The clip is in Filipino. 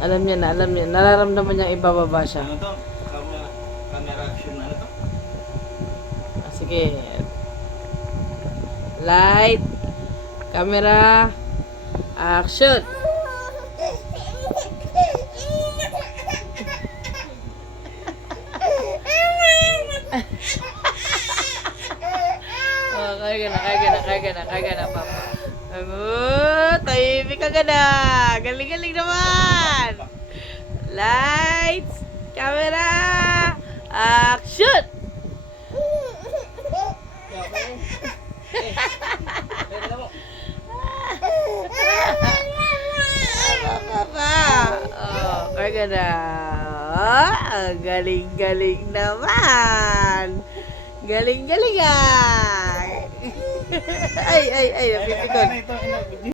Alam niya na, alam niya. Nararamdaman niyang ibababa siya. Ano to? Camera action, ano to? Ah, sige. Light. Camera. Action. Oh, kaya na, papa. Tahimik ka na. Galing-galing naman. Lights, camera, action! Papa. Oh, kaya na. Oh, galing-galing naman. Galing-galing ah. Ay, napipikon. Ito.